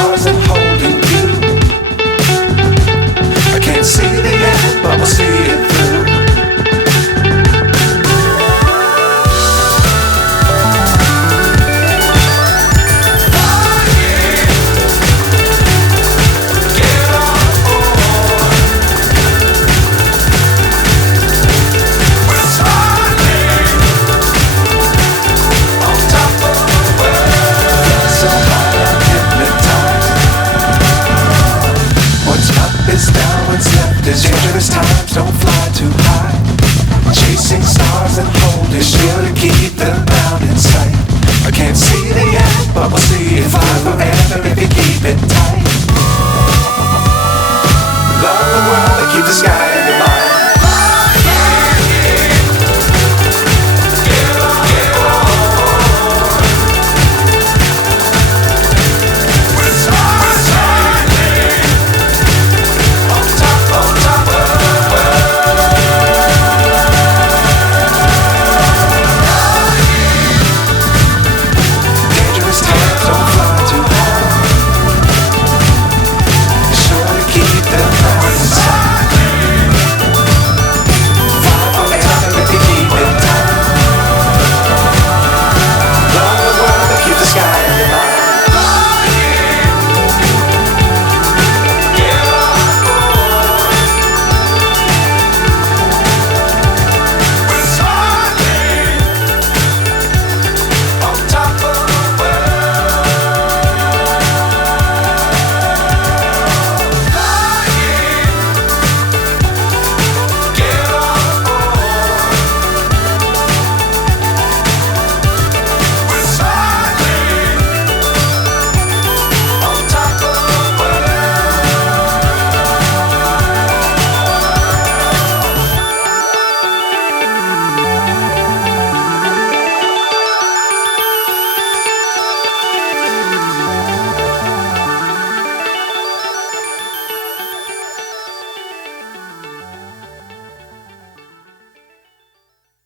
stars and holding you. I can't see the end, but we'll see it through. There's dangerous times, don't fly too high. Chasing stars and holding, sure to keep them bound in sight. I can't see the end, but we'll see it fly forever if you keep it tight.